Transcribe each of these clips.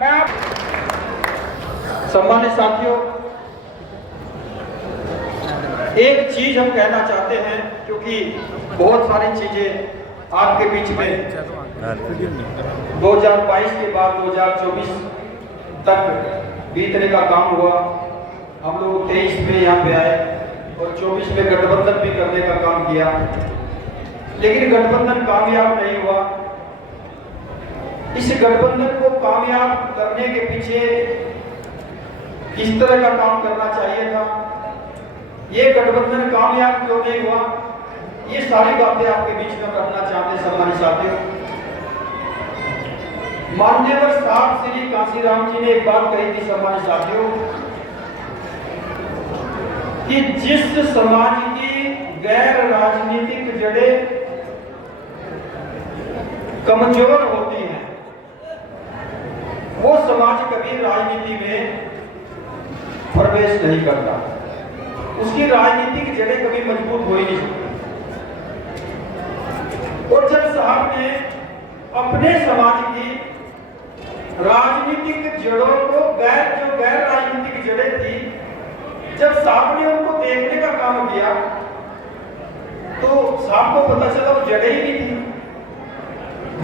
मैं सम्मानित साथियों, एक चीज हम कहना चाहते हैं, क्योंकि बहुत सारी चीजें आपके बीच में 2022 के बाद 2024 तक बीतने का काम हुआ। हम लोग 23 में यहाँ पे आए और 24 में गठबंधन भी करने का काम किया, लेकिन गठबंधन कामयाब नहीं हुआ। इस गठबंधन को कामयाब करने के पीछे किस तरह का काम करना चाहिए था, ये गठबंधन कामयाब क्यों नहीं हुआ, ये सारी बातें आपके बीच में करना चाहते हैं सम्मानित साथियों। माननीय साहब श्री कांशीराम जी ने एक बात कही थी सम्मानित साथियों, कि जिस समाज की गैर राजनीतिक जड़ें कमजोर होती हैं, वो समाज कभी राजनीति में प्रवेश नहीं करता, उसकी राजनीतिक जड़ें कभी मजबूत हो ही नहीं सकती। और जब साहब ने अपने समाज की राजनीतिक जड़ों को जो गैर राजनीतिक जड़ें थी, जब साहब ने उनको देखने का काम किया तो साहब को पता चला वो जड़ें ही नहीं थी।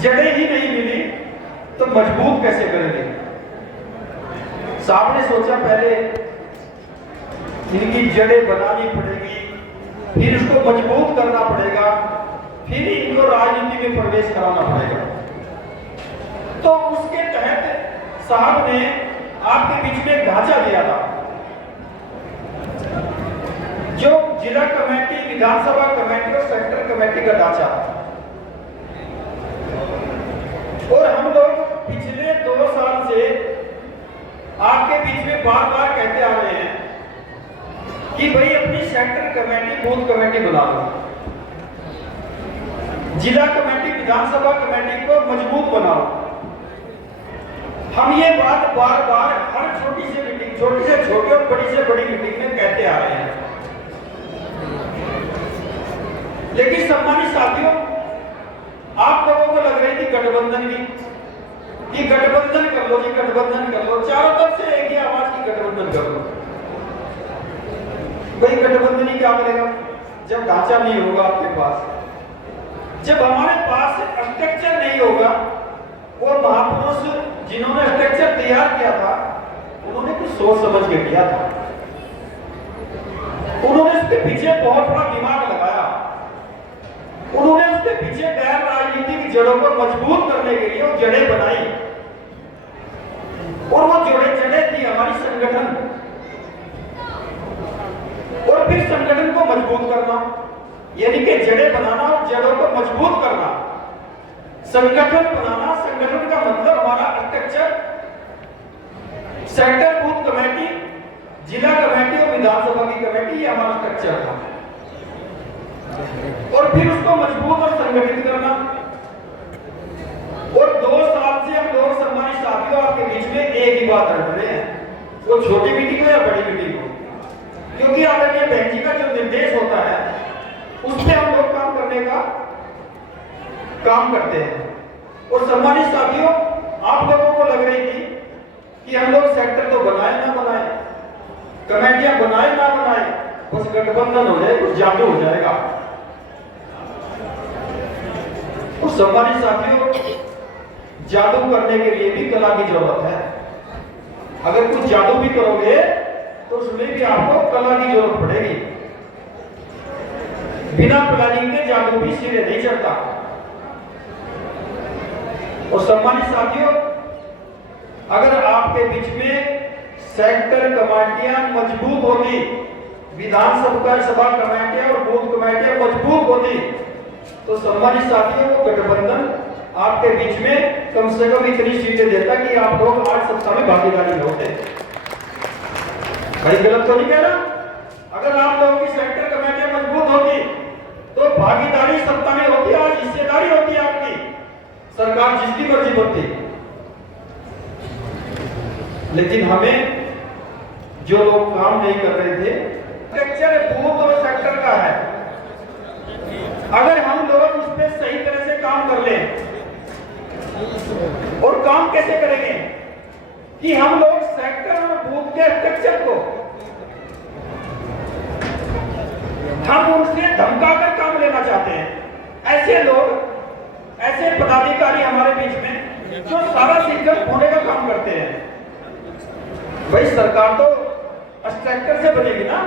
जड़ें ही नहीं मिली तो मजबूत कैसे करेंगे। साहब ने सोचा पहले इनकी जड़ें बनानी पड़ेगी, फिर इसको मजबूत करना पड़ेगा, फिर इनको राजनीति में प्रवेश कराना पड़ेगा। तो उसके तहत साहब ने आपके बीच में ढांचा दिया था, जो जिला कमेटी, विधानसभा कमेटी और सेक्टर कमेटी का ढांचा था। और हम लोग पिछले 2 साल से आपके बीच में बार बार कहते आ रहे हैं कि भाई अपनी सेक्टर कमेटी, बूथ कमेटी बना लो, जिला कमेटी, विधानसभा कमेटी को मजबूत बनाओ। हम ये बात बार बार हर छोटी से मीटिंग, छोटी से छोटी और बड़ी से बड़ी मीटिंग में कहते आ रहे हैं। लेकिन सम्मानित साथियों, आप लोगों को लग रही थी गठबंधन की, कि गठबंधन कर लो जी, गठबंधन कर लो, चारों तरफ से एक ही आवाज की गठबंधन कर लो। भाई गठबंधन ही क्या करेगा जब ढांचा नहीं होगा आपके पास, जब हमारे पास स्ट्रक्चर नहीं होगा। वो महापुरुष जिन्होंने स्ट्रक्चर तैयार किया था, उन्होंने कुछ सोच समझ के किया था, उन्होंने उसके पीछे बहुत बड़ा दिमाग लगाया, उन्होंने उसके पीछे गैर राजनीतिक जड़ों को मजबूत करने के लिए वो जड़ें बनाई। और वो जड़ें थी हमारी संगठन, और फिर संगठन को मजबूत करना, यानी कि जड़ें बनाना और जड़ों को मजबूत करना, संगठन बनाना। संगठन का मतलब हमारा स्ट्रक्चर, सेक्टर, बूथ कमेटी, जिला कमेटी और विधानसभा की कमेटी, ये हमारा स्ट्रक्चर था। और फिर उसको मजबूत और संगठित करना। और 2 साल से हम लोग सम्मानित साथियों आपके बीच में एक ही बात रख रहे हैं, वो छोटी मीटिंग हो या बड़ी मीटिंग हो, क्योंकि आदरणीय बहन जी का जो निर्देश होता है उससे हम लोग काम करने का काम करते हैं। और सम्मानित साथियों, आप लोगों को लग रही थी कि हम लोग सेक्टर तो बनाए ना बनाए, कमेटियां बनाए ना बनाए, बस गठबंधन हो जाए, कुछ जादू हो जाएगा। और सम्मानित साथियों, जादू करने के लिए भी कला की जरूरत है। अगर कुछ जादू भी करोगे तो उसमें भी आपको कला की जरूरत पड़ेगी। बिना प्लानिंग के जादू भी सिरे नहीं चढ़ता। और सम्मानित साथियों, अगर आपके बीच में सेक्टर कमेटियां मजबूत होती, विधानसभा कमेटियां और बूथ कमेटियां मजबूत होती, तो सम्मानित साथियों को गठबंधन आपके बीच में कम से कम इतनी सीटें देता कि आप लोग 8 सत्ता में भागीदारी होते। भाई गलत तो नहीं कह रहा? अगर आप लोगों की सेक्टर कमेटियां मजबूत होती तो भागीदारी सत्ता में होती, आज हिस्सेदारी होती आपकी, सरकार जिसकी मर्जी बनती। लेकिन हमें जो लोग काम नहीं कर रहे थे, स्ट्रक्चर बूथ और सेक्टर का है, अगर हम लोग उस पर सही तरह से काम कर लें, और काम कैसे करेंगे, कि हम लोग सेक्टर और बूथ के स्ट्रक्चर को हम उनसे धमकाकर काम लेना चाहते हैं। ऐसे लोग, ऐसे पदाधिकारी हमारे बीच में जो सारा सिस्टम होने का काम करते हैं। भाई सरकार तो स्ट्रक्चर से बनेगी ना,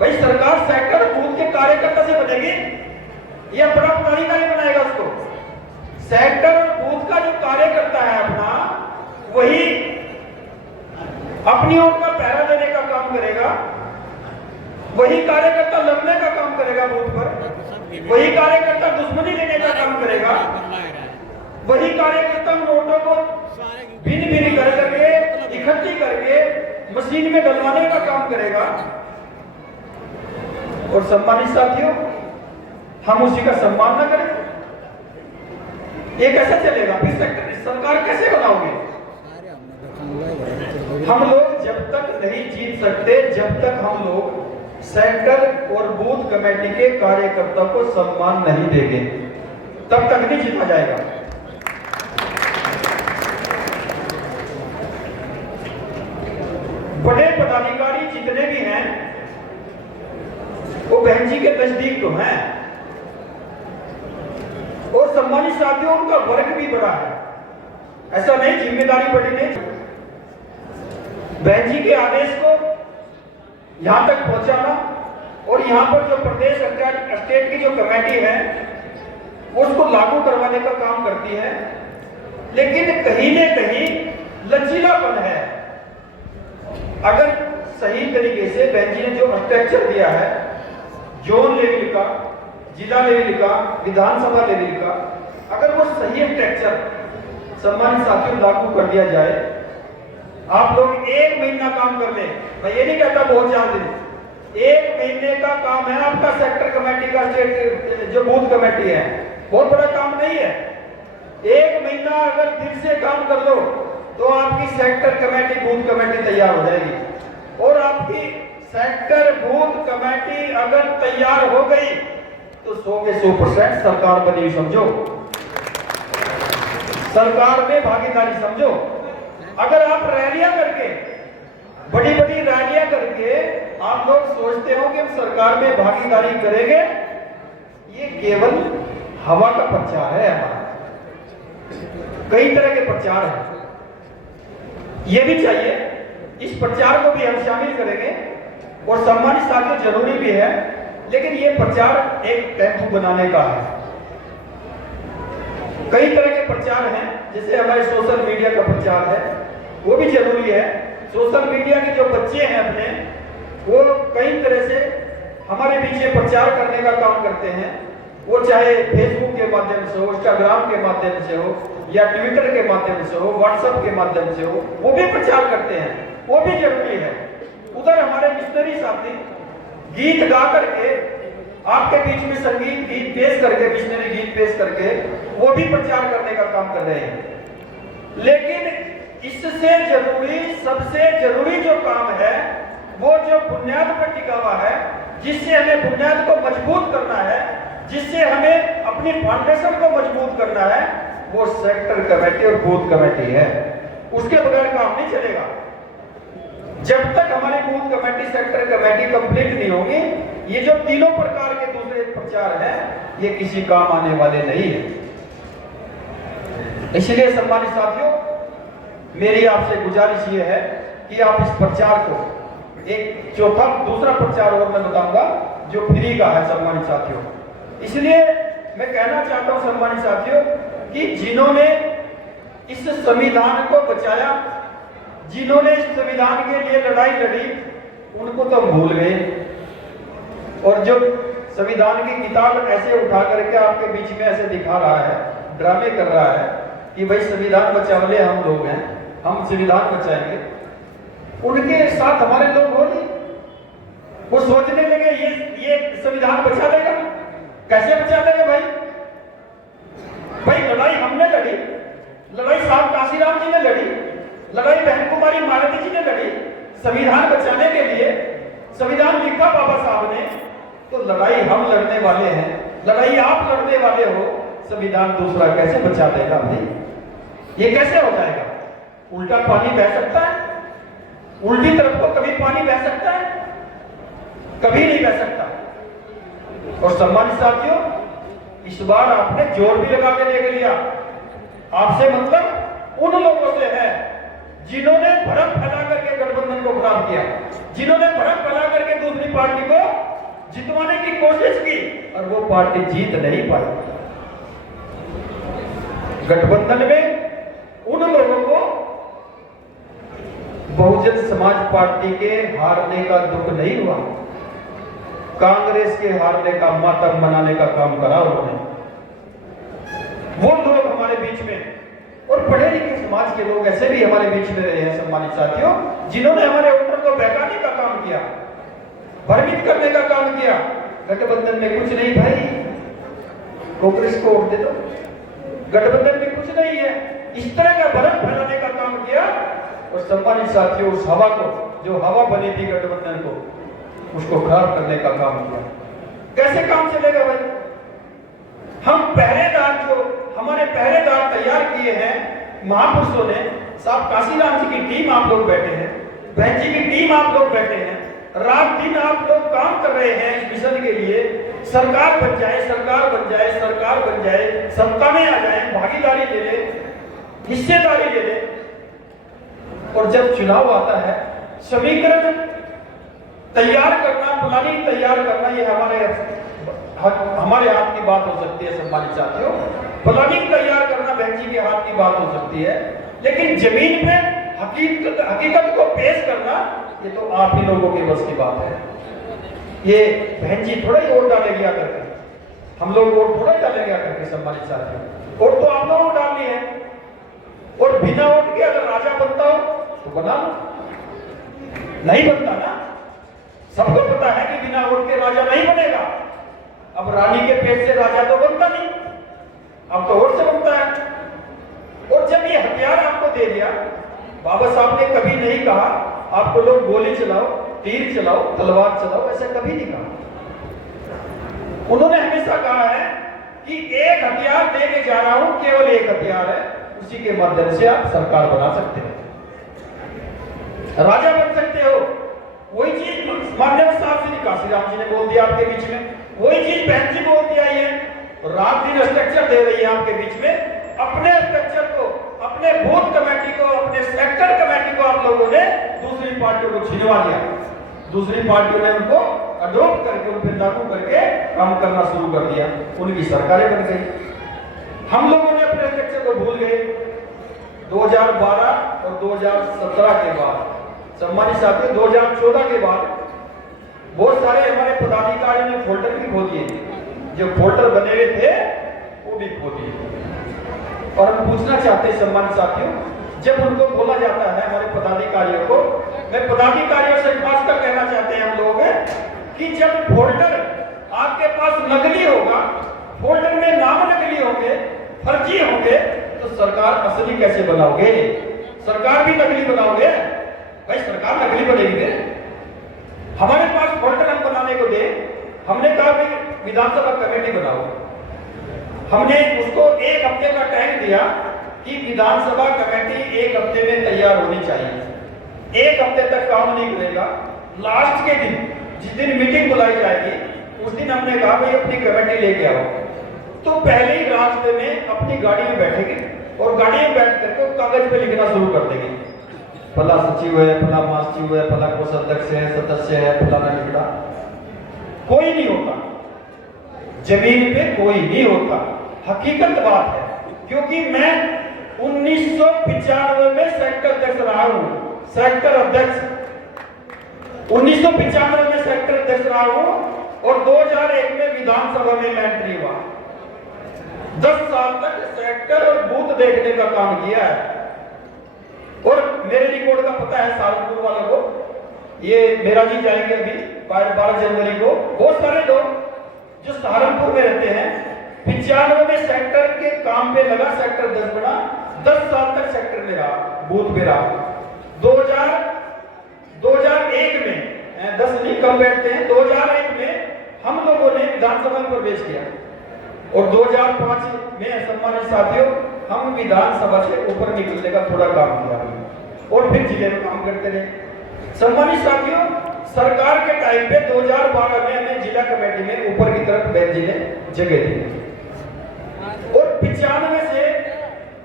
भाई सरकार सेक्टर बूथ के कार्यकर्ता से बनेगी या बड़ा पदाधिकारी बनाएगा उसको? सेक्टर और बूथ का जो कार्यकर्ता है अपना, वही अपनी ओर का पहरा देने का काम करेगा, वही कार्यकर्ता लड़ने का काम करेगा बूथ पर, वही कार्यकर्ता दुश्मनी लेने का काम करेगा, वही कार्यकर्ता नोटों को भिन्न भिन्न कर करके इकट्ठी करके मशीन में डलवाने का काम करेगा। और सम्मानित साथियों, हम उसी का सम्मान न करें, ये कैसे चलेगा? फिर सरकार कैसे बनाओगे? हम लोग जब तक नहीं जीत सकते, जब तक हम लोग सेक्टर और बूथ कमेटी के कार्यकर्ता को सम्मान नहीं देंगे, तब तक नहीं जीता जाएगा। बड़े पदाधिकारी जितने भी हैं वो बहन जी के नजदीक तो हैं, और सम्मानित साथियों उनका वर्ग भी बड़ा है, ऐसा नहीं जिम्मेदारी बड़ी नहीं। बहन जी के आदेश को यहां तक पहुंचाना और यहां पर जो प्रदेश स्टेट की जो कमेटी है वो उसको लागू करवाने का काम करती है, लेकिन कहीं न कहीं लचीलापन है। अगर सही तरीके से बहन जी ने जो स्ट्रक्चर दिया है, जोन लेवल का, जिला लेवल का, विधानसभा लेवल का, अगर वो सही स्ट्रक्चर सम्मानित साथियों लागू कर दिया जाए, आप लोग 1 महीना काम कर ले, मैं ये नहीं कहता बहुत ज्यादा दिन, 1 महीने का काम है आपका सेक्टर कमेटी का, स्टेट जो बूथ कमेटी है, बहुत बड़ा काम नहीं है। 1 महीना अगर दिल से काम कर लो तो आपकी सेक्टर कमेटी, बूथ कमेटी तैयार हो जाएगी। और आपकी सेक्टर बूथ कमेटी अगर तैयार हो गई तो 100 के 100% सरकार बनी समझो, सरकार में भागीदारी समझो। अगर आप रैलियां करके, बड़ी बड़ी रैलियां करके आप लोग सोचते हो कि हम सरकार में भागीदारी करेंगे, ये केवल हवा का प्रचार है हमारा। कई तरह के प्रचार हैं, ये भी चाहिए, इस प्रचार को भी हम शामिल करेंगे और सम्मानित साथियों जरूरी भी है, लेकिन ये प्रचार एक टेम्पो बनाने का है। कई तरह के प्रचार हैं, जैसे हमारे सोशल मीडिया का प्रचार है, वो भी जरूरी है। सोशल मीडिया के जो बच्चे हैं अपने, वो कई तरह से हमारे बीच में प्रचार करने का काम करते हैं, वो चाहे फेसबुक के माध्यम से हो, इंस्टाग्राम के माध्यम से हो, या ट्विटर के माध्यम से हो, व्हाट्सएप के माध्यम से हो, वो भी प्रचार करते हैं, वो भी जरूरी है। उधर हमारे मिशनरी साथी गीत गा करके, आपके बीच में संगीत गीत पेश करके, मिशनरी गीत पेश करके, वो भी प्रचार करने का काम कर रहे हैं। लेकिन इससे जरूरी, सबसे जरूरी जो काम है, वो जो बुनियाद पर टिका हुआ है, जिससे हमें बुनियाद को मजबूत करना है, जिससे हमें अपनी फाउंडेशन को मजबूत करना है, वो सेक्टर कमेटी और बूथ कमेटी है। उसके बगैर काम नहीं चलेगा। जब तक हमारी booth committee, sector committee complete नहीं होगी, ये जो तीनों प्रकार के दूसरे प्रचार हैं, ये किसी काम आने वाले नहीं है। इसलिए सम्मानित साथियों, मेरी आपसे गुजारिश ये है कि आप इस प्रचार को, एक चौथा दूसरा प्रचार और मैं बताऊंगा जो फ्री का है सम्मानित साथियों। इसलिए मैं कहना चाहता हूं सम्मानित साथियों कि जिन्होंने इस संविधान को बचाया, जिन्होंने इस संविधान के लिए लड़ाई लड़ी, उनको तो भूल गए। और जो संविधान की किताब ऐसे उठा करके आपके बीच में ऐसे दिखा रहा है, ड्रामे कर रहा है कि भाई संविधान बचाने हम लोग हैं, हम संविधान बचाएंगे, उनके साथ हमारे लोग हो नहीं। वो सोचने लगे ये संविधान बचा देगा। कैसे बचा देगा भाई? भाई लड़ाई हमने लड़ी, लड़ाई साहब काशीराम जी ने लड़ी, लड़ाई बहन कुमारी मालती जी ने लड़ी संविधान बचाने के लिए। संविधान लिखा बाबा साहब ने, तो लड़ाई हम लड़ने वाले हैं, लड़ाई आप लड़ने वाले हो, संविधान दूसरा कैसे बचा देगा भाई? ये कैसे हो जाएगा? उल्टा पानी बह सकता है? उल्टी तरफ को कभी पानी बह सकता है? कभी नहीं बह सकता। और सम्मानित साथियों, इस बार आपने जोर भी लगा के देख लिया। आपसे मतलब उन लोगों से है जिन्होंने भ्रम फैला करके गठबंधन को खराब किया, जिन्होंने भ्रम फैला करके दूसरी पार्टी को जितवाने की कोशिश की और वो पार्टी जीत नहीं पाई। गठबंधन में उन लोगों को बहुजन समाज पार्टी के हारने का दुख नहीं हुआ, कांग्रेस के हारने का मातम मनाने का काम करा उन्होंने। वो लोग हमारे बीच में, और पढ़े लिखे समाज के लोग ऐसे भी हमारे बीच में रहे हैं सम्मानित साथियों, जिन्होंने हमारे वोटर को बहकाने का काम किया, भ्रमित करने का काम किया। गठबंधन में कुछ नहीं भाई, कांग्रेस को वोट दे दो, गठबंधन में कुछ नहीं है, इस तरह का भ्रम फैलाने का काम किया। और सम्मानित साथियों, उस हवा को, जो हवा बनी थी गठबंधन को, उसको खराब करने का काम किया। कैसे काम चलेगा भाई? हम पहरेदार, जो हमारे पहरेदार तैयार किए हैं महापुरुषों ने, साहब काशीराम जी की टीम आप लोग बैठे हैं, बहन जी की टीम आप लोग बैठे हैं, रात दिन आप लोग काम कर रहे हैं इस मिशन के लिए। सरकार बन जाए, सरकार बन जाए, सरकार बन जाए, सत्ता में आ जाए, भागीदारी ले ले, हिस्सेदारी ले ले। और जब चुनाव आता है, समीकरण तैयार करना, प्लानिंग तैयार करना, ये हमारे हाथ की बात हो सकती है सम्मानित साथियों। प्लानिंग तैयार करना बहन जी के हाथ की बात हो सकती है, लेकिन जमीन पे हकीकत को पेश करना, ये तो आप ही लोगों के बस की बात है। ये बहन जी थोड़ा ही वोट डालेगी आकर के, हम लोग वोट थोड़ा ही डालेंगे आकर के सम्मानित साथियों। वोट तो आप लोगों को डालनी है, और बिना वोट के अगर राजा बनता हो तो बना लो, नहीं बनता ना, सबको पता है कि बिना वोट के राजा नहीं बनेगा। अब रानी के पेट से राजा तो बनता नहीं, अब तो वोट से बनता है। और जब ये हथियार आपको दे दिया, बाबा साहब ने कभी नहीं कहा आपको लोग गोली चलाओ, तीर चलाओ, तलवार चलाओ, ऐसा कभी नहीं कहा। उन्होंने हमेशा कहा है कि एक हथियार देके जा रहा हूं, केवल एक हथियार है, उसी के माध्यम से आप सरकार बना सकते हैं, राजा बन सकते हो। वही चीज माननीय साहब श्री काशीराम जी ने बोल दिया आपके बीच में, वही चीज बहन जी बोलती आई है, रात दिन स्ट्रक्चर दे रही है आपके बीच में। अपने स्ट्रक्चर को, अपने बूथ कमेटी को, अपने सेक्टर कमेटी को आप लोगों ने दूसरी पार्टियों को छिनवा दिया, दूसरी पार्टियों ने उनको अडॉप्ट करके, उन पर लागू करके काम करना शुरू कर दिया, उनकी सरकारें बन गई। हम लोगों ने अपने स्ट्रक्चर को भूल गए। 2012 और 2017 के बाद, सम्मानित साथियों, 2014 के बाद बहुत सारे हमारे पदाधिकारियों ने फोल्डर भी खो दिए, जो फोल्डर बने हुए थे वो भी खो दिए। और हम पूछना चाहते हैं सम्मानित साथियों, जब उनको बोला जाता है हमारे पदाधिकारियों को, मैं पदाधिकारियों से खासकर कहना चाहते हैं हम लोग कि जब फोल्डर आपके पास नकली होगा, फोल्डर में नाम नकली होंगे, फर्जी होंगे, तो सरकार असली कैसे बनाओगे? सरकार भी नकली बनाओगे भाई, सरकार नकली बनेगी। हमारे पास फोल्डर हम बनाने को दे, हमने कहा भाई विधानसभा कमेटी बनाओ, हमने उसको 1 हफ्ते का टाइम दिया कि विधानसभा कमेटी 1 हफ्ते में तैयार होनी चाहिए। 1 हफ्ते तक काम नहीं करेगा, लास्ट के दिन जिस दिन मीटिंग बुलाई जाएगी उस दिन हमने कहा भाई अपनी कमेटी लेके आओ। तो पहले ही रास्ते में अपनी गाड़ी में बैठेंगे और गाड़ी में बैठ करके कागज पे लिखना शुरू कर देंगे, फला सचिव है, फला महासचिव है, फला कोषाध्यक्ष है, सदस्य है, फलाना लिखना। कोई नहीं होता, जमीन पे कोई नहीं होता, हकीकत बात है। क्योंकि मैं 1995 में सेक्टर अध्यक्ष रहा हूं, सेक्टर अध्यक्ष 1995 में सेक्टर अध्यक्ष रहा हूं, और 2001 में विधानसभा में मैं एंट्री हुआ। 10 साल तक सेक्टर और बूथ देखने का काम किया है। और मेरे रिकॉर्ड का पता है सहारनपुर वालों को, ये मेरा जी जाएंगे अभी 12 जनवरी को। बहुत सारे लोग जो सहारनपुर में रहते हैं, 95 में सेक्टर के काम पे लगा, सेक्टर 10 बना, 10 साल तक सेक्टर में रहा, बूथ में रहा। 2001 में 10 नहीं कम बैठते हैं, 2001 में हम लोगों ने विधानसभा में प्रवेश किया, और 2005 में सम्मानित साथियों हम विधानसभा से ऊपर निकलने का थोड़ा काम किया और फिर जिले में काम करते रहे। सम्मानित साथियों, सरकार के टाइम पे 2012 में हमें जिला कमेटी में ऊपर की तरफ बहन जी ने जगह दी और 95 से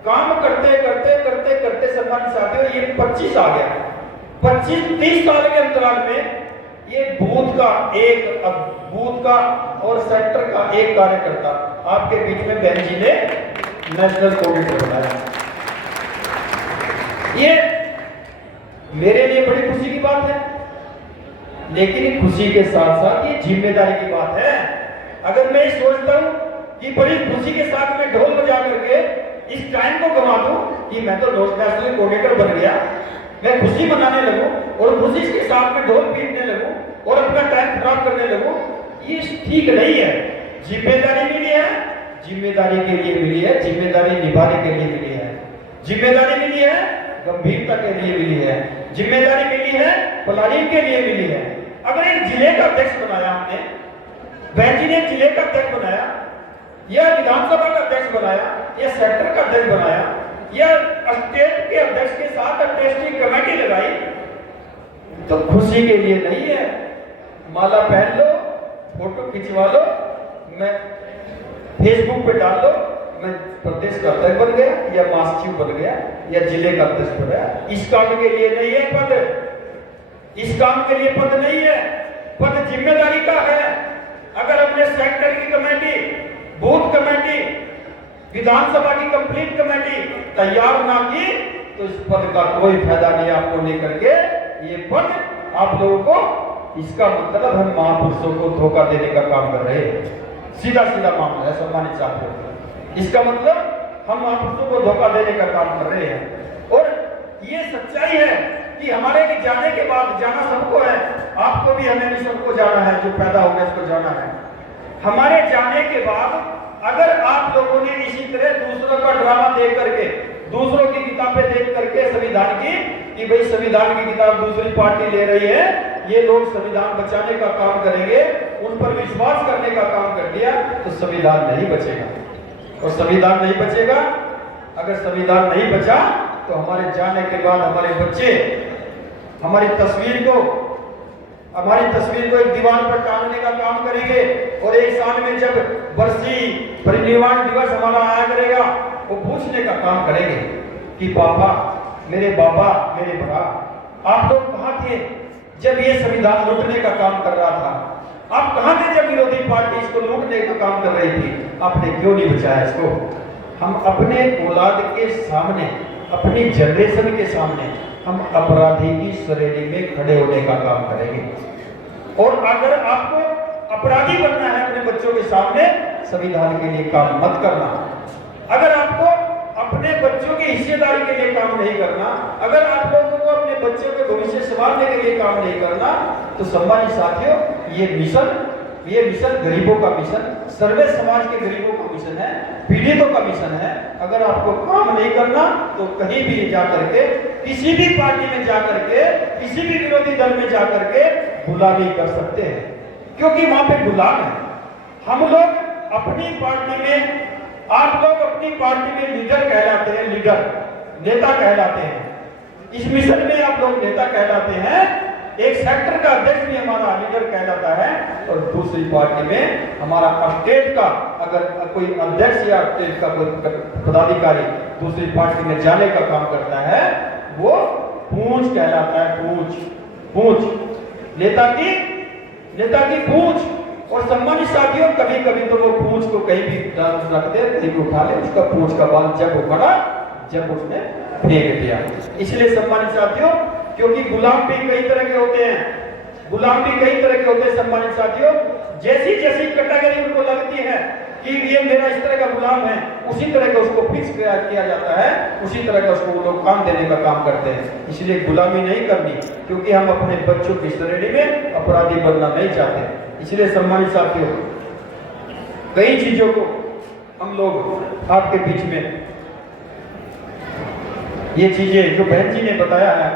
काम करते करते करते करते सम्मानित साथियों ये 25 आ गया। 25-30 साल के अंतराल में ये बूथ का और सेक्टर का एक कार्यकर्ता आपके बीच में बहन जी ने नेशनल कोऑर्डिनेटर बनाया। ये मेरे लिए बड़ी खुशी की बात है, लेकिन खुशी के साथ साथ ये जिम्मेदारी की बात है। अगर मैं सोचता हूं कि बड़ी खुशी के साथ मैं ढोल बजा करके इस टाइम को गंवा दूं कि मैं तो नेशनल कोऑर्डिनेटर बन गया, मैं खुशी मनाने लगूं और खुशी के साथ में ढोल पीटने लगूं और अपना टाइम खराब करने लगूं, ये ठीक नहीं है। जिम्मेदारी मिली है, जिम्मेदारी के लिए मिली है, जिम्मेदारी निभाने के लिए मिली है, जिम्मेदारी मिली है, गंभीरता के लिए मिली है, जिम्मेदारी मिली है, प्लानिंग के लिए मिली है। अगर एक जिले का अध्यक्ष बनाया हमने, बहन जी ने जिले का अध्यक्ष बनाया या विधानसभा का अध्यक्ष बनाया या सेक्टर का अध्यक्ष बनाया या स्टेट के अध्यक्ष के साथ टेस्टिंग कमेटी लगाई, तो खुशी के लिए नहीं है। माला पहन लो, फोटो खिंचवा लो, मैं फेसबुक पे डाल लो, मैं प्रदेश का अध्यक्ष बन गया या महासचिव बन गया या जिले का अध्यक्ष बन गया। इस काम के लिए नहीं है पद, इस काम के लिए पद नहीं है, पद जिम्मेदारी का है। अगर अपने सेक्टर की कमेटी, बूथ कमेटी, विधानसभा की कंप्लीट कमेटी तैयार ना की तो इस पद का कोई फायदा नहीं आपको लेकर के। ये पद आप लोगों को, इसका मतलब हम महापुरुषों को धोखा देने का काम कर रहे हैं। सीधा सीधा मामला है सम्मानित साथियों, इसका मतलब हम महापुरुषों को धोखा देने का काम कर रहे हैं। और ये सच्चाई है कि हमारे जाने के बाद, जाना सबको है, आपको भी हमें भी सबको जाना है, जो पैदा हो गया उसको जाना है। हमारे जाने के बाद अगर आप लोगों ने इसी तरह दूसरों का ड्रामा देख करके, दूसरों की किताबें देख करके संविधान की, कि भाई संविधान की किताब दूसरी पार्टी ले रही है, ये लोग संविधान बचाने का काम करेंगे, उन पर विश्वास करने का काम कर दिया, तो संविधान नहीं बचेगा। और संविधान नहीं बचेगा, अगर संविधान नहीं बचा तो हमारे जाने के बाद हमारे बच्चे हमारी तस्वीर को एक दीवार पर टांगने का काम करेंगे और एक साल में जब बरसी परिनिर्वाण दिवस हमारा आया करेगा, वो पूछने का काम करेंगे कि पापा, मेरे बाबा, मेरे भरा, आप लोग कहां थे जब ये संविधान लूटने का काम कर रहा था? आप कहां थे जब विरोधी पार्टी इसको लूटने का काम कर रही थी? आपने क्यों नहीं बचाया इसको? हम अपने औलाद के सामने, अपनी जनरेशन के सामने हम अपराधी की श्रेणी में खड़े होने का काम करेंगे। और अगर आपको अपराधी बनना है अपने बच्चों के सामने, संविधान के लिए काम मत करना। अगर आपको अपने बच्चों की हिस्सेदारी के लिए काम नहीं करना, अगर आप लोगों को अपने बच्चों के भविष्य संभालने के लिए काम नहीं करना, तो सम्मानित साथियों, ये मिशन गरीबों का मिशन, सर्वे समाज के गरीबों का मिशन है, पीड़ितों का मिशन है। अगर आपको काम नहीं करना तो कहीं भी जा करके, किसी भी पार्टी में जा करके, किसी भी विरोधी दल में जा करके गुलामी कर सकते हैं, क्योंकि वहां पे गुलाम है। हम लोग अपनी पार्टी में, आप लोग अपनी पार्टी में लीडर कहलाते हैं, लीडर, नेता कहलाते हैं। इस मिशन में आप लोग नेता कहलाते हैं, एक सेक्टर का अध्यक्ष भी हमारा लीडर कहलाता है, और दूसरी पार्टी में हमारा स्टेट का अगर कोई अध्यक्ष या स्टेट का कोई पदाधिकारी दूसरी पार्टी में जाने का काम करता है, वो पूंछ कहलाता है। पूंछ नेता की पूंछ। और सम्मानित साथियों, कभी कभी तो वो पूंछ को कहीं भी रख दे, कहीं भी उठा ले, उसका पूंछ का बाल जब उखड़ा, जब उसने फेंक दिया। इसलिए सम्मानित साथियों, क्योंकि गुलाम भी कई तरह के होते हैं, सम्मानित साथियों, जैसी जैसी कैटेगरी उनको लगती है कि ये मेरा इस तरह का गुलाम है, उसी तरह का उसको फिक्स किया जाता है, उसी तरह का उसको लोग काम देने का काम करते हैं। इसलिए गुलामी नहीं करनी, क्योंकि हम अपने बच्चों की श्रेणी में अपराधी बनना नहीं चाहते। इसलिए सम्मानित साथियों, कई चीजों को हम लोग आपके बीच में, ये चीजें जो बहन जी ने बताया है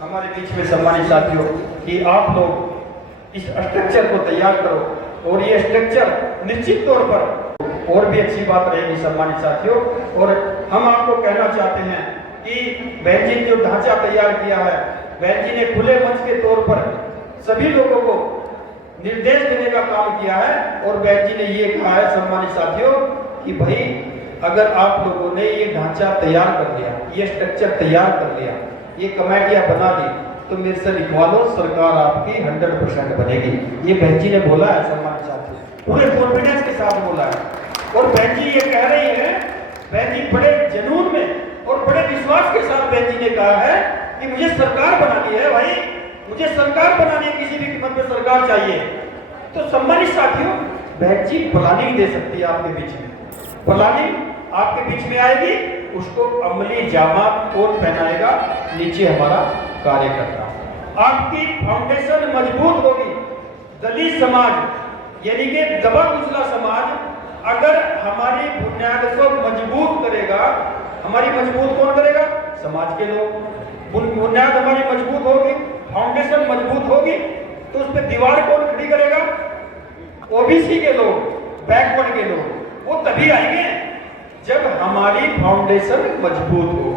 हमारे बीच में, सम्मानित साथियों, कि आप लोग इस स्ट्रक्चर को तैयार करो, और ये स्ट्रक्चर निश्चित तौर पर और भी अच्छी बात रहेगी सम्मानित साथियों। और हम आपको कहना चाहते हैं कि बहन जी ने जो ढांचा तैयार किया है, बहन जी ने खुले मंच के तौर पर सभी लोगों को निर्देश देने का काम किया है। और बहन जी ने ये कहा है सम्मानित साथियों कि भाई अगर आप लोगों ने ये ढांचा तैयार कर लिया, ये स्ट्रक्चर तैयार कर लिया, ये कमेटियां बना दी, तो मेरे से लिखवा लो, सरकार आपकी 100% बनेगी। ये बहन जी ने बोला है सम्मानित साथियों, पूरे कॉन्फिडेंस के साथ बोला है। और बहन जी ये कह रही है, बहन जी बड़े जुनून में और बड़े विश्वास के साथ बहन जी ने कहा है कि मुझे सरकार बनानी है भाई, मुझे सरकार बनानी है, किसी भी कीमत पे सरकार चाहिए। तो सम्मानित साथियों, बहन जी प्लानिंग दे सकती है आपके बीच में, प्लानिंग आपके बीच में आएगी, उसको अमली जामा कोट पहनाएगा नीचे हमारा कार्यकर्ता। आपकी फाउंडेशन मजबूत होगी। दलित समाज यानी कि दबा कुचला समाज अगर हमारी बुनियाद को मजबूत करेगा, हमारी मजबूत कौन करेगा? समाज के लोग। बुनियाद हमारी मजबूत होगी, फाउंडेशन मजबूत होगी, तो उस पर दीवार कौन खड़ी करेगा? ओबीसी के लोग, बैकवर्ड के लोग। वो तभी आएंगे जब हमारी फाउंडेशन मजबूत हो।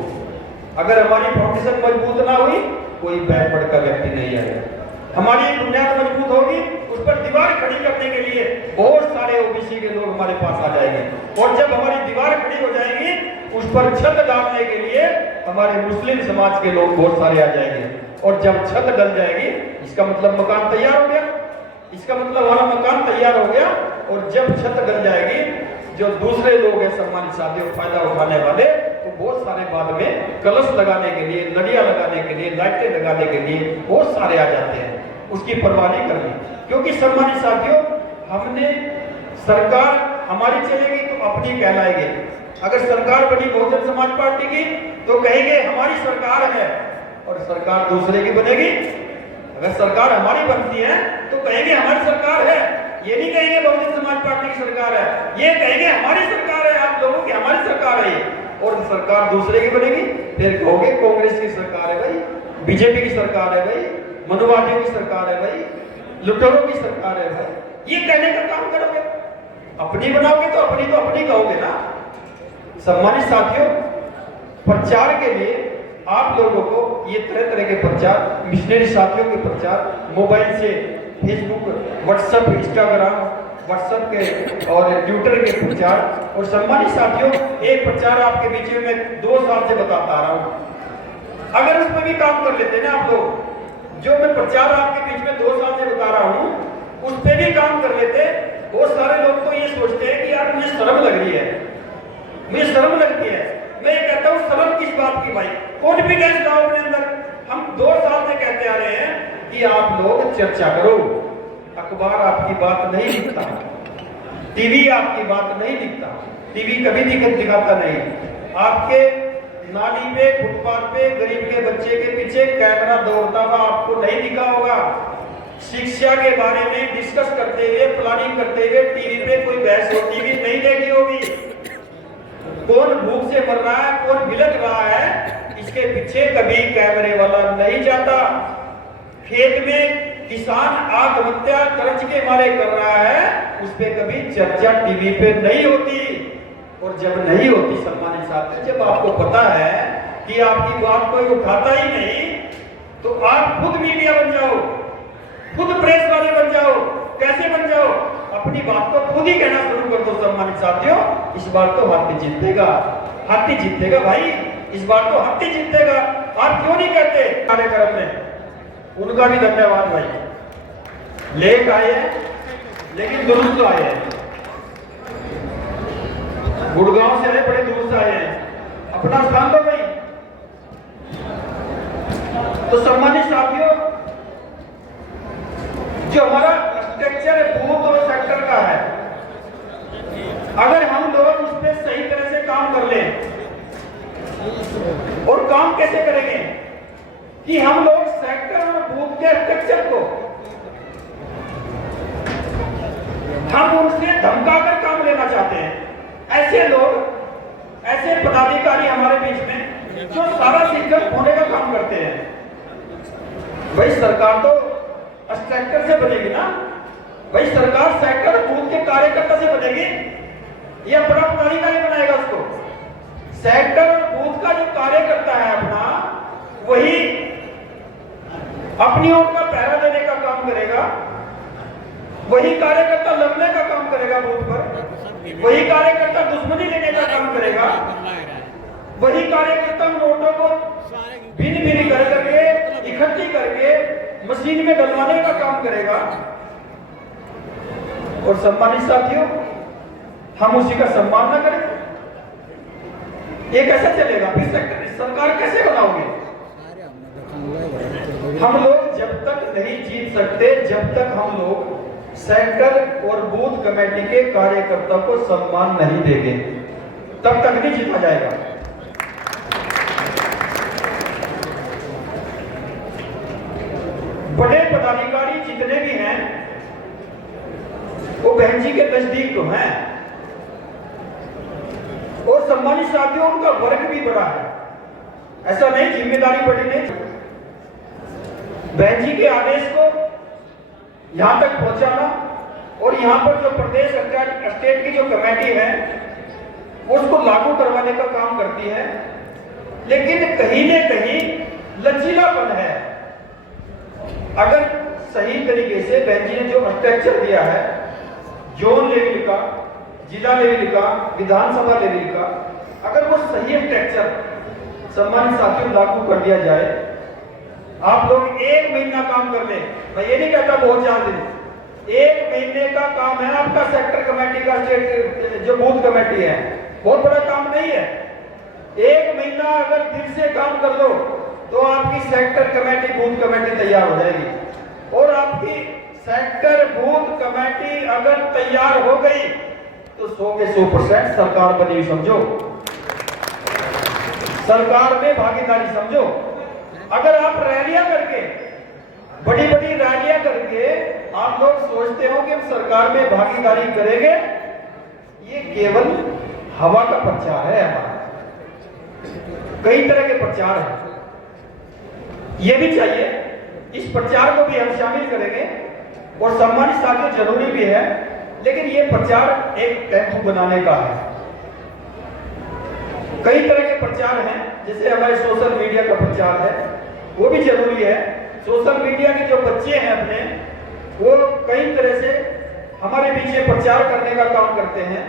अगर हमारी फाउंडेशन मजबूत ना हुई, कोई बैकवर्ड का व्यक्ति नहीं आएगा। हमारी बुनियाद मजबूत होगी, उस पर दीवार खड़ी करने के लिए बहुत सारे ओबीसी के लोग हमारे पास आ जाएंगे। और जब हमारी दीवार खड़ी हो जाएगी, उस पर छत डालने के लिए हमारे मुस्लिम समाज के लोग बहुत सारे आ जाएंगे। और जब छत डल जाएगी, इसका मतलब मकान तैयार हो गया, इसका मतलब हमारा मकान तैयार हो गया। और जब छत डल जाएगी, जो दूसरे लोग हैं सम्मानित साथियों फायदा उठाने वाले, तो बहुत सारे बाद में कलश लगाने के लिए, लड़ियां लगाने के लिए, लाइटें लगाने के लिए बहुत सारे आ जाते हैं। उसकी परवाह नहीं करनी, क्योंकि सम्मानित साथियों हमने सरकार हमारी चलेगी तो अपनी कहलाएगी। अगर सरकार बनी बहुजन समाज पार्टी की तो कहेंगे हमारी सरकार है, और सरकार दूसरे की बनेगी। अगर सरकार हमारी बनती है तो कहेंगे हमारी सरकार है, ये नहीं कहेंगे बहुजन समाज पार्टी की सरकार है, ये कहेंगे हमारी सरकार है, आप लोगों की हमारी सरकार है। और सरकार दूसरे की बनेगी, फिर कहोगे कांग्रेस की सरकार है भाई, बीजेपी की सरकार है भाई, मनुवादियों की सरकार है भाई, लुटेरों की सरकार है भाई। ये कहने का काम करोगे, अपनी बनाओगे तो अपनी कहोगे ना। सम्मानित साथियों, प्रचार के लिए आप लोगों को ये तरह तरह के प्रचार, मिशनरी साथियों के प्रचार, मोबाइल से फेसबुक, व्हाट्सएप, इंस्टाग्राम, व्हाट्सएप के और ट्विटर के प्रचार। और सम्मानित साथियों, एक प्रचार आपके बीच में मैं 2 साल से बताता आ रहा हूँ। अगर उस पर भी काम कर लेते ना आप लोग, जो मैं प्रचार आपके बीच में 2 साल से बता रहा हूँ, उस पर भी काम कर लेते। बहुत सारे लोग तो ये सोचते हैं कि यार मुझे शर्म लग रही है, मुझे शर्म लगती है। मैं ये कहता हूँ शर्म किस बात की भाई, कॉन्फिडेंस लाओ अपने अंदर। हम 2 साल से कहते आ रहे हैं कि आप लोग चर्चा करो। अखबार आपकी बात नहीं लिखता, टीवी आपकी बात नहीं लिखता, टीवी कभी दिखाता नहीं। आपके नाली पे, फुटपाथ पे गरीब के बच्चे के पीछे कैमरा दौड़ता हुआ आपको नहीं दिखा होगा। शिक्षा के बारे में डिस्कस करते हुए, प्लानिंग करते हुए टीवी पे कोई बहस होती हुई नहीं देखी होगी। कौन भूख से मर रहा है, कौन बिलख रहा है, इसके पीछे कभी कैमरे वाला नहीं जाता। खेत में किसान आत्महत्या कर्ज के मारे कर रहा है, उस पर कभी चर्चा टीवी पे नहीं होती। और जब नहीं होती सम्मानित साथी, जब आपको पता है कि आपकी बात कोई उठाता ही नहीं, तो आप खुद मीडिया बन जाओ, खुद प्रेस वाले बन जाओ। कैसे बन जाओ? अपनी बात को खुद ही कहना शुरू कर दो। सम्मानित साथियों, इस बार तो हाथी जीतेगा, हाथी जीतेगा भाई, इस बार तो हाथी जीतेगा। आप क्यों नहीं कहते? कार्यक्रम में उनका भी धन्यवाद भाई, लेट आए हैं लेकिन दुरुस्त आए हैं, गुड़गांव से आए, बड़े दूर से आए हैं, अपना स्थान दो भाई। तो सम्मानित साथियों, जो हमारा स्ट्रक्चर बूथ और सेक्टर का है, अगर हम लोग उस पर सही तरह से काम कर लें, और काम कैसे करेंगे कि हम लोग सेक्टर और बूथ के स्ट्रक्चर को हम उनसे धमकाकर काम लेना चाहते हैं। ऐसे लोग, ऐसे पदाधिकारी हमारे बीच में जो सारा सिस्टम होने का काम करते हैं। भाई सरकार तो स्ट्रक्चर से बनेगी ना भाई, सरकार सेक्टर बूथ के कार्यकर्ता से बनेगी, या बड़ा पदाधिकारी बनाएगा उसको? सेक्टर और बूथ का जो कार्यकर्ता है अपना, वही अपनी ओर का पहरा देने का काम करेगा, वही कार्यकर्ता लड़ने का काम करेगा बूथ पर, वही कार्यकर्ता दुश्मनी लेने का काम करेगा, वही कार्यकर्ता नोटों को भिन्न भिन्न कर करके इकट्ठी करके मशीन में डलवाने का काम करेगा। और सम्मानित साथियों, हम उसी का सम्मान न करें, ये कैसे चलेगा? फिर सरकार कैसे बनाओगे? हम लोग जब तक नहीं जीत सकते, जब तक हम लोग सेक्टर और बूथ कमेटी के कार्यकर्ता को सम्मान नहीं देंगे, तब तक नहीं जीता जाएगा। बड़े पदाधिकारी जितने भी हैं वो बहन जी के नजदीक तो हैं, और सम्मानित साथियों उनका वर्ग भी बड़ा है, ऐसा नहीं जिम्मेदारी बड़ी नहीं। बहन जी के आदेश को यहां तक पहुंचाना और यहां पर जो प्रदेश स्टेट की जो कमेटी है वो उसको लागू करवाने का काम करती है, लेकिन कहीं न कहीं लचीलापन है। अगर सही तरीके से बहन जी ने जो स्ट्रक्चर दिया है, जोन लेवल का, जिला लेवल का, विधानसभा लेवल का, अगर वो सही स्ट्रक्चर सम्मानित साथियों लागू कर दिया जाए, आप लोग 1 महीना काम कर ले, मैं ये नहीं कहता बहुत ज्यादा दिन, 1 महीने का काम है आपका सेक्टर कमेटी का, स्टेट जो बूथ कमेटी है, बहुत बड़ा काम नहीं है। 1 महीना अगर दिल से काम कर लो तो आपकी सेक्टर कमेटी बूथ कमेटी तैयार हो जाएगी। और आपकी सेक्टर बूथ कमेटी अगर तैयार हो गई तो 100 के 100% सरकार बनी समझो, सरकार में भागीदारी समझो। अगर आप रैलियां करके, बड़ी बड़ी रैलियां करके आप लोग सोचते हो कि हम सरकार में भागीदारी करेंगे, ये केवल हवा का प्रचार है। हमारा कई तरह के प्रचार हैं, ये भी चाहिए, इस प्रचार को भी हम शामिल करेंगे और सम्मानित साथियों जरूरी भी है, लेकिन ये प्रचार एक टेम्पो बनाने का है। कई तरह के प्रचार हैं, जैसे हमारे सोशल मीडिया का प्रचार है, वो भी जरूरी है। सोशल मीडिया के जो बच्चे हैं अपने, वो कई तरह से हमारे बीच में प्रचार करने का काम करते हैं,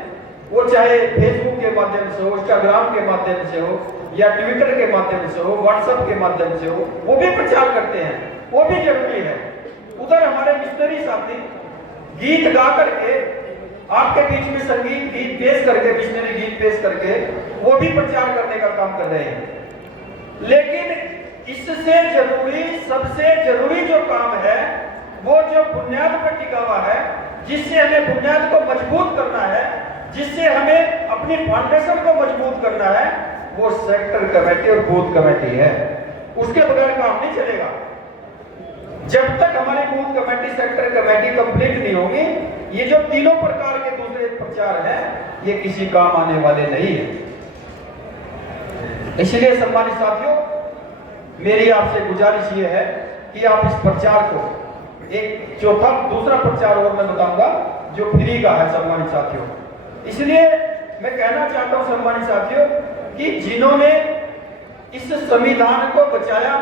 वो चाहे फेसबुक के माध्यम से हो, इंस्टाग्राम के माध्यम से हो, या ट्विटर के माध्यम से हो, व्हाट्सएप के माध्यम से हो, वो भी प्रचार करते हैं, वो भी जरूरी है। उधर हमारे मिशनरी साथी गीत गा करके आपके बीच में संगीत गीत पेश करके, मिशनरी गीत पेश करके, वो भी प्रचार करने का काम कर रहे हैं। लेकिन इससे जरूरी, सबसे जरूरी जो काम है, वो जो बुनियाद पर टिका हुआ है, जिससे हमें बुनियाद को मजबूत करना है, जिससे हमें अपनी फाउंडेशन को मजबूत करना है, वो सेक्टर कमेटी और बूथ कमेटी है। उसके बगैर काम नहीं चलेगा। जब तक हमारी booth committee, sector committee complete नहीं होगी, ये जो तीनों प्रकार के दूसरे प्रचार हैं, ये किसी काम आने वाले नहीं है। इसलिए सम्मानित साथियों, मेरी आपसे गुजारिश ये है कि आप इस प्रचार को, एक चौथा दूसरा प्रचार और मैं बताऊंगा जो फ्री का है सम्मानित साथियों। इसलिए मैं कहना चाहता हूं सम्मानित साथियों कि जिन्होंने इस संविधान को बचाया,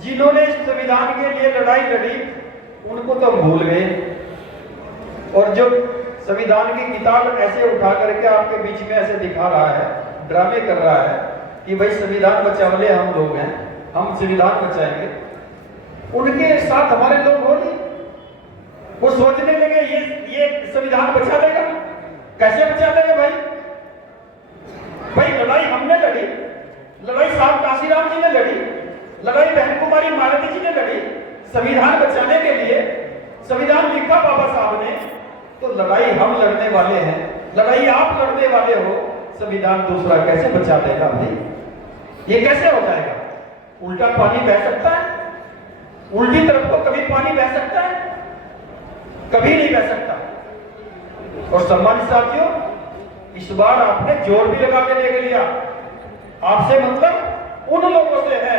जिन्होंने इस संविधान के लिए लड़ाई लड़ी, उनको तो भूल गए, और जो संविधान की किताब ऐसे उठा करके आपके बीच में ऐसे दिखा रहा है, ड्रामे कर रहा है कि भाई संविधान बचाने हम लोग हैं, हम संविधान बचाएंगे, उनके साथ हमारे लोग हो नहीं। वो सोचने लगे ये संविधान बचा देगा, कैसे बचा देगा भाई? भाई लड़ाई हमने लड़ी, लड़ाई साहब काशीराम जी ने लड़ी, लड़ाई बहन कुमारी मालती जी ने लड़ी संविधान बचाने के लिए। संविधान लिखा बाबा साहब ने, तो लड़ाई हम लड़ने वाले हैं, लड़ाई आप लड़ने वाले हो, संविधान दूसरा कैसे बचा देगा भाई? ये कैसे हो जाएगा? उल्टा पानी बह सकता है? उल्टी तरफ को कभी पानी बह सकता है? कभी नहीं बह सकता। और सम्मानित साथियों, इस बार आपने जोर भी लगा के देख लिया। आपसे मतलब उन लोगों से है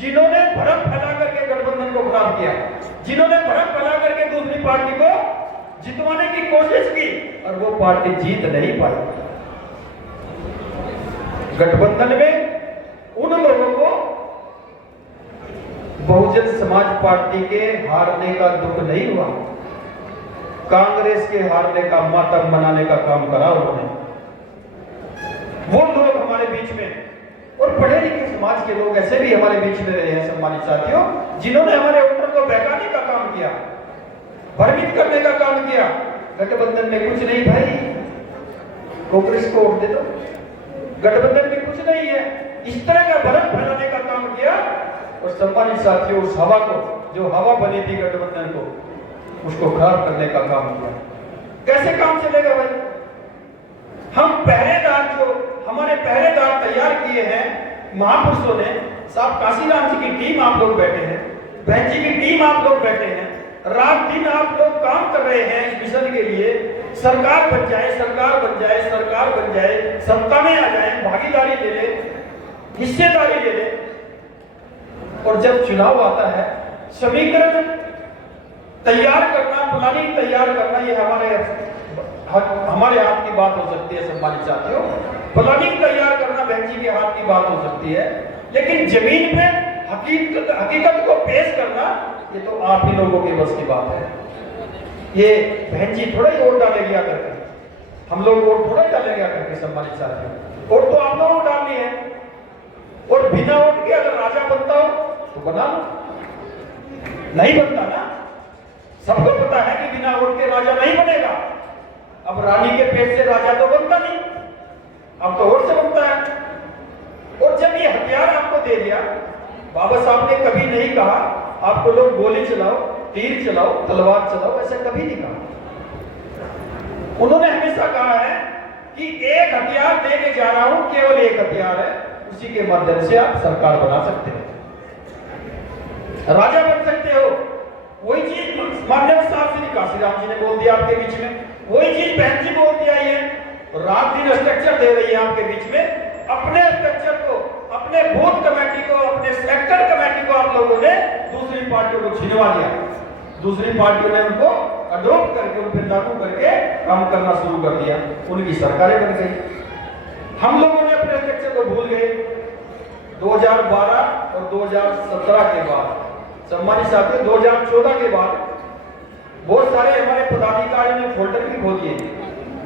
जिन्होंने भरम फैला करके गठबंधन को खराब किया, जिन्होंने भरम फैला करके दूसरी पार्टी को जितवाने की कोशिश की, और वो पार्टी जीत नहीं पाई। गठबंधन में उन लोगों को बहुजन समाज पार्टी के हारने का दुख नहीं हुआ, कांग्रेस के हारने का मातम मनाने का काम करा उन्होंने। वो लोग हमारे बीच में, और पढ़े लिखे समाज के लोग ऐसे भी हमारे बीच में रहे हैं सम्मानित साथियों, जिन्होंने हमारे वोटर को बहकाने का काम किया, भ्रमित करने का काम किया। गठबंधन में कुछ नहीं भाई, कांग्रेस को वोट दे दो, गठबंधन में कुछ नहीं है, इस तरह का भ्रम फैलाने का काम किया। और सम्मानित साथियों, उस हवा को, जो हवा बनी थी गठबंधन को, उसको खराब करने का काम किया। कैसे काम चलेगा भाई? हम पहरेदार, जो हमारे पहरेदार तैयार किए हैं महापुरुषों ने, साहब काशीराम जी की टीम आप लोग बैठे हैं, बहन जी की टीम आप लोग बैठे हैं, रात दिन आप लोग काम कर रहे हैं इस मिशन के लिए, सरकार बन जाए, सरकार बन जाए, सरकार बन जाए, सत्ता में आ जाए, भागीदारी ले ले, हिस्सेदारी ले ले। और जब चुनाव आता है, समीकरण तैयार करना, प्लानिंग तैयार करना, ये हमारे हाथ की बात हो सकती है सम्मानित साथियों। प्लानिंग तैयार करना बहन जी के हाथ की बात हो सकती है, लेकिन जमीन पे हकीकत को पेश करना, ये तो आप ही लोगों के बस की बात है। ये बहन जी थोड़ा ही वोट डालेगी आकर, हम लोग वोट थोड़ा ही डालेंगे आकर के सम्मानित साथियों। वोट तो आप लोगों को डालनी है, और बिना वोट के अगर राजा बनता हो तो बना लो, नहीं बनता ना, सबको पता है कि बिना वोट के राजा नहीं बनेगा। अब रानी के पेट से राजा तो बनता नहीं, अब तो वोट से बनता है। और जब ये हथियार आपको दे दिया, बाबा साहब ने कभी नहीं कहा आपको लोग गोली चलाओ, तीर चलाओ, तलवार चलाओ, ऐसा कभी नहीं कहा। उन्होंने हमेशा कहा है कि एक हथियार दे के जा रहा हूं, केवल एक हथियार है, उसी के माध्यम से आप सरकार बना सकते हो, राजा बन सकते हो। वही चीज माननीय साहब श्री काशीराम जी ने बोल दिया आपके बीच में, वही चीज बहन जी बोल दिया है। रात दिन स्ट्रक्चर दे रही है आपके बीच में, अपने स्ट्रक्चर को, अपने बूथ कमेटी को, अपने सेक्टर कमेटी को आप लोगों ने दूसरी पार्टियों को छिनवा दिया, दूसरी पार्टियों ने उनको अडॉप्ट करके, उन पर लागू करके काम करना शुरू कर दिया, उनकी सरकारें बन गई। हम लोगों ने अपने स्ट्रक्चर को भूल गए। 2012 और 2017 के बाद, सम्मानित साथियों, 2014 के बाद बहुत सारे हमारे पदाधिकारियों ने फोल्डर भी खो दिए,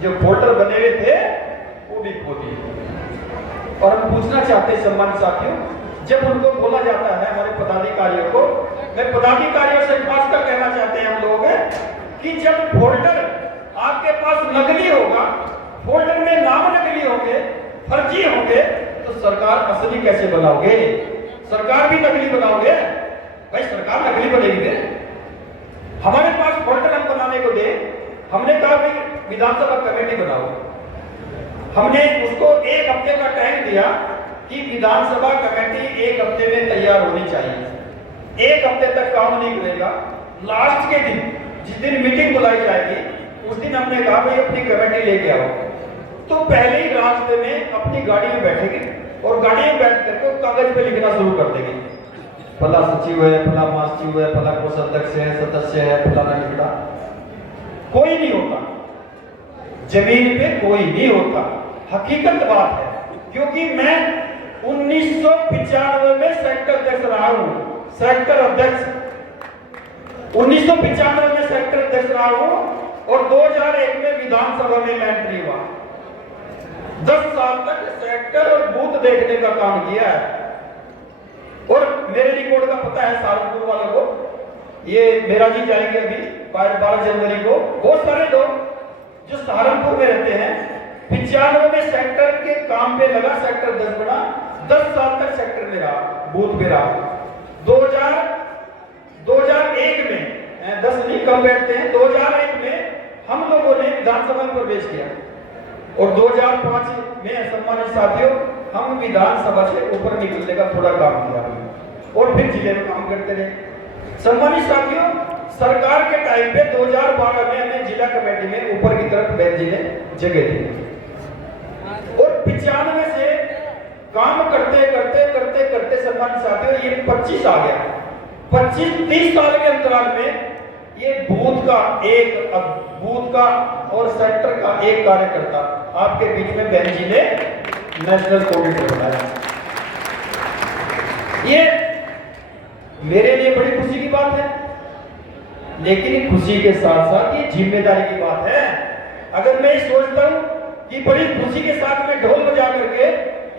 जो फोल्डर बने हुए थे वो भी खो दिए। और हम पूछना चाहते हैं सम्मानित साथियों, जब उनको बोला जाता है हमारे पदाधिकारियों को, मैं पदाधिकारियों से खासकर कहना चाहते हैं हम लोग कि जब फोल्डर आपके पास नकली होगा, फोल्डर में नाम नकली होंगे, फर्जी होंगे, तो सरकार असली कैसे बनाओगे? सरकार भी नकली बनाओगे भाई, सरकार नकली बनेगी। हमारे पास फोल्डर हम बनाने को दे, हमने कहा भाई विधानसभा कमेटी बनाओ, हमने उसको 1 हफ्ते का टाइम दिया कि विधानसभा कमेटी 1 हफ्ते में तैयार होनी चाहिए। 1 हफ्ते तक काम नहीं करेगा, लास्ट के दिन जिस दिन मीटिंग बुलाई जाएगी उस दिन हमने कहा भाई अपनी कमेटी लेके आओ। तो पहले ही रास्ते में अपनी गाड़ी में बैठेंगे और गाड़ी में बैठ करके कागज पे लिखना शुरू कर देंगे, फला सचिव है, फला महासचिव है, फला कोषाध्यक्ष है, सदस्य है, फलाना लिखना। कोई नहीं होता, जमीन पे कोई नहीं होता, हकीकत बात है। क्योंकि मैं 1995 में सेक्टर अध्यक्ष रहा हूं, सेक्टर अध्यक्ष 1995 में सेक्टर अध्यक्ष रहा हूं, और 2001 में विधानसभा में मैं एंट्री हुआ। 10 साल तक सेक्टर और बूथ देखने का काम किया है। और मेरे रिकॉर्ड का पता है सहारनपुर वालों को, ये मेरा जी जाएंगे अभी 12 जनवरी को। बहुत सारे लोग जो सहारनपुर में रहते हैं, 95 में सेक्टर के काम पे लगा, सेक्टर 10 बना, 10 साल तक सेक्टर में रहा, बूथ पे रहा। 2001 में 10 नहीं कम बैठते हैं, 2001 में हम लोगों ने विधानसभा में प्रवेश किया, और 2005 में सम्मानित साथियों हम विधानसभा से ऊपर निकलने का थोड़ा काम किया, और फिर जिले में काम करते रहे। सम्मानित साथियों, सरकार के टाइम पे 2012 में हमें जिला कमेटी में ऊपर की तरफ बहन जी ने जगह दी, और 95 से काम करते करते करते करते सम्मानित साथियों ये 25 आ गया। 25-30 साल के अंतराल में ये बूथ का और सेक्टर का एक कार्यकर्ता आपके बीच में बहन जी ने नेशनल कोऑर्डिनेटर बनाया। ये मेरे लिए बड़ी खुशी की बात है, लेकिन खुशी के साथ साथ ये जिम्मेदारी की बात है। अगर मैं सोचता हूं कि बड़ी खुशी के साथ मैं ढोल बजा करके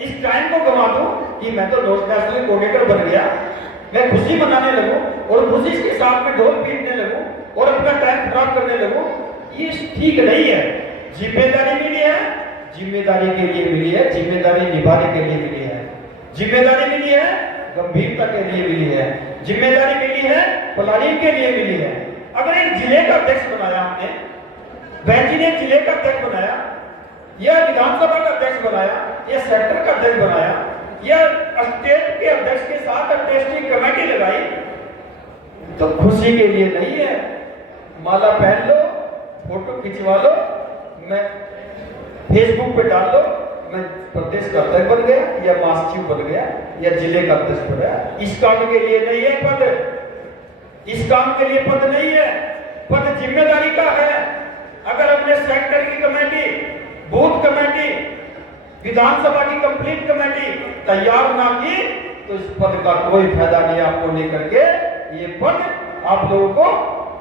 इस टाइम को गंवा दूं कि मैं तो नेशनल कोऑर्डिनेटर बन गया, मैं खुशी मनाने लगूं और खुशी के साथ में ढोल पीटने लगूं और अपना टाइम खराब करने लगूं, ये ठीक नहीं है। जिम्मेदारी मिली है, जिम्मेदारी के लिए मिली है, जिम्मेदारी निभाने के लिए मिली है, जिम्मेदारी मिली है, गंभीरता के लिए मिली है, जिम्मेदारी मिली है, प्लानिंग के लिए मिली है। अगर एक जिले का अध्यक्ष बनाया हमने, बहन जी ने जिले का अध्यक्ष बनाया, या विधानसभा का अध्यक्ष बनाया, या सेक्टर का अध्यक्ष बनाया, या स्टेट के अध्यक्ष के साथ टेस्टिंग कमेटी लगाई, तो खुशी के लिए नहीं है। माला पहन लो, फोटो खिंचवा लो, मैं फेसबुक पे डाल लो, मैं प्रदेश का अध्यक्ष बन गया या महासचिव बन गया या जिले का अध्यक्ष बन गया। इस काम के लिए नहीं है पद, इस काम के लिए पद नहीं है, पद जिम्मेदारी का है। अगर अपने सेक्टर की कमेटी, बूथ कमेटी, विधानसभा की कंप्लीट कमेटी तैयार ना की तो इस पद का कोई फायदा नहीं आपको लेकर के। ये पद आप लोगों को,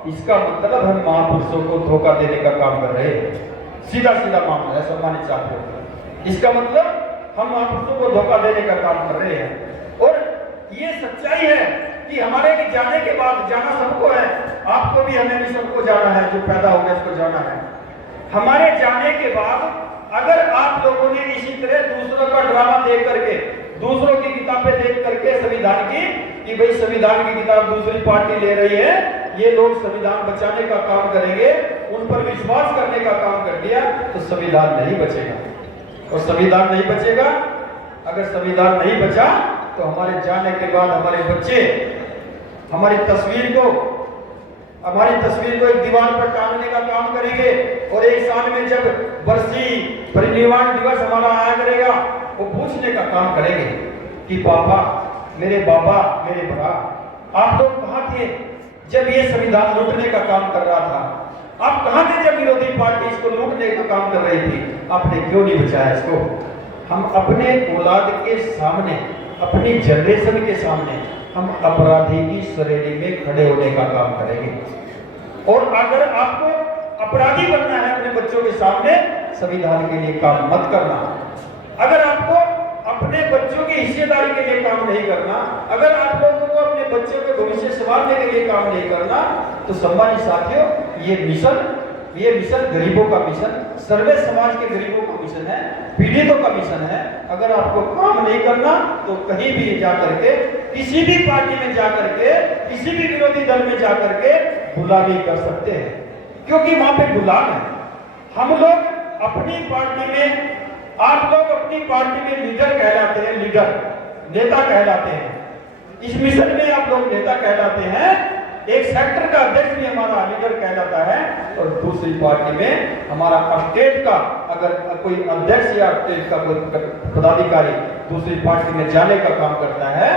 इसका मतलब हम महापुरुषों को धोखा देने का काम कर रहे हैं। सीधा सीधा मामला है सम्मानित साथियों, इसका मतलब हम महापुरुषों को धोखा देने का काम कर रहे हैं। और ये सच्चाई है कि हमारे जाने के बाद, जाना सबको है, आपको भी हमें भी सबको जाना है, जो पैदा हो गया उसको जाना है। हमारे जाने के बाद अगर आप लोगों ने इसी तरह दूसरों का ड्रामा देख करके, दूसरों की किताबें देख करके संविधान की, कि भाई संविधान की किताब दूसरी पार्टी ले रही है, ये लोग संविधान बचाने का काम करेंगे, उन पर विश्वास करने का काम कर दिया, तो संविधान नहीं बचेगा। और संविधान नहीं बचेगा, अगर संविधान नहीं बचा तो हमारे जाने के बाद हमारे बच्चे हमारी तस्वीर को एक दीवार पर टांगने का काम करेंगे। और एक साल में जब बरसी परिनिर्वाण दिवस हमारा आया करेगा, वो पूछने का काम करेंगे कि बाबा, मेरे भरा, आप लोग कहाँ थे जब ये संविधान लूटने का काम कर रहा था? आप कहाँ थे जब विरोधी पार्टी इसको लूटने का काम कर रही थी? आपने क्यों नहीं बचाया इसको? हम अपने औलाद के सामने, अपनी जनरेशन के सामने हम अपराधी की श्रेणी में खड़े होने का काम करेंगे। और अगर आपको अपराधी बनना है अपने बच्चों के सामने, संविधान के लिए काम मत करना। अगर आपको अपने बच्चों की हिस्सेदारी के लिए काम नहीं करना, अगर आप लोगों को अपने बच्चों के भविष्य संवारने के लिए काम नहीं करना, तो सम्मानित साथियों, ये मिशन गरीबों का मिशन, सर्वे समाज के गरीबों का मिशन है, पीड़ितों का मिशन है। अगर आपको काम नहीं करना तो कहीं भी जाकर के, किसी भी पार्टी में जाकर के, किसी भी विरोधी दल में जाकर के गुलामी कर सकते हैं, क्योंकि वहां पे गुलाम है। हम लोग अपनी पार्टी में, आप लोग अपनी पार्टी में लीडर कहलाते हैं, लीडर, नेता कहलाते हैं। इस मिशन में आप लोग नेता कहलाते हैं। एक सेक्टर का अध्यक्ष भी हमारा लीडर कहलाता है, और दूसरी पार्टी में हमारा स्टेट का अगर कोई अध्यक्ष या स्टेट का कोई पदाधिकारी दूसरी पार्टी में जाने का काम करता है,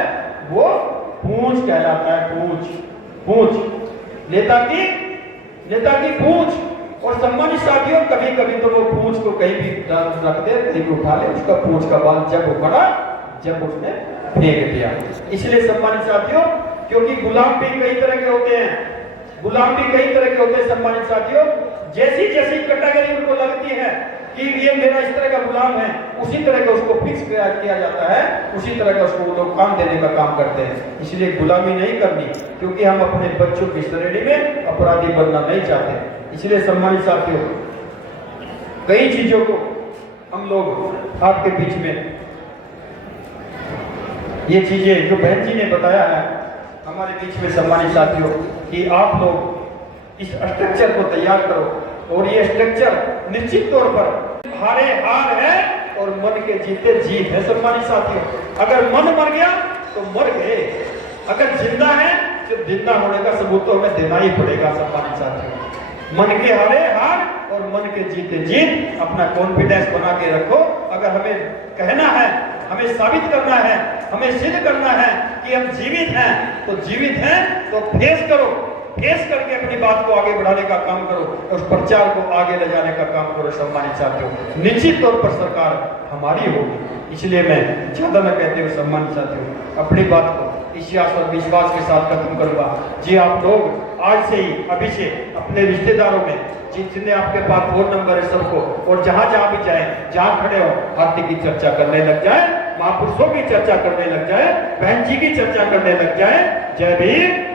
वो पूंछ कहलाता है। पूंछ नेता की पूंछ। और सम्मानित साथियों, कभी कभी तो वो पूंछ को कहीं भी रख दे, कहीं भी उठा ले, उसका पूंछ का बाल जब उखड़ा, जब उसने फेंक दिया। इसलिए सम्मानित साथियों, क्योंकि गुलाम भी कई तरह के होते हैं, सम्मानित साथियों। जैसी कैटेगरी उनको लगती है कि ये मेरा इस तरह का गुलाम है, उसी तरह का उसको फिक्स किया जाता है, उसी तरह का उसको लोग काम देने का काम करते हैं। इसलिए गुलामी नहीं करनी, क्योंकि हम अपने बच्चों की श्रेणी में अपराधी बनना नहीं चाहते। इसलिए सम्मानित साथियों, कई चीजों को हम लोग आपके बीच में, ये चीजें जो बहन जी ने बताया है हमारे बीच में, सम्मानित साथियों, कि आप लोग इस स्ट्रक्चर को तैयार करो। और ये स्ट्रक्चर निश्चित तौर पर हारे हार है और मन के जीते जीत है। सम्मानित साथियों, अगर मन मर गया तो मर गए, अगर जिंदा है तो जिंदा होने का सबूत तो हमें देना ही पड़ेगा। सम्मानित साथियों, मन के हारे हार और मन के जीते जीत, अपना कॉन्फिडेंस बना के रखो। अगर हमें कहना है, हमें साबित करना है, हमें सिद्ध करना है कि हम जीवित हैं, तो जीवित हैं तो फेस करो। फेस करके अपनी बात को आगे बढ़ाने का काम करो, उस प्रचार को आगे ले जाने का काम करो। सम्मानित साथियों, निश्चित तौर पर सरकार हमारी होगी, इसलिए मैं ज्यादा न कहते हुए सम्मानित साथियों अपनी बात को इस आस और विश्वास के साथ खत्म करूंगा। जी आप लोग आज से ही, अभी से अपने रिश्तेदारों में जितने आपके पास फोन नंबर है सबको, और जहां जहां भी जाए, जहां खड़े हो, हाथी की चर्चा करने लग जाए, महापुरुषों की चर्चा करने लग जाए, बहन जी की चर्चा करने लग जाए। जय भीम।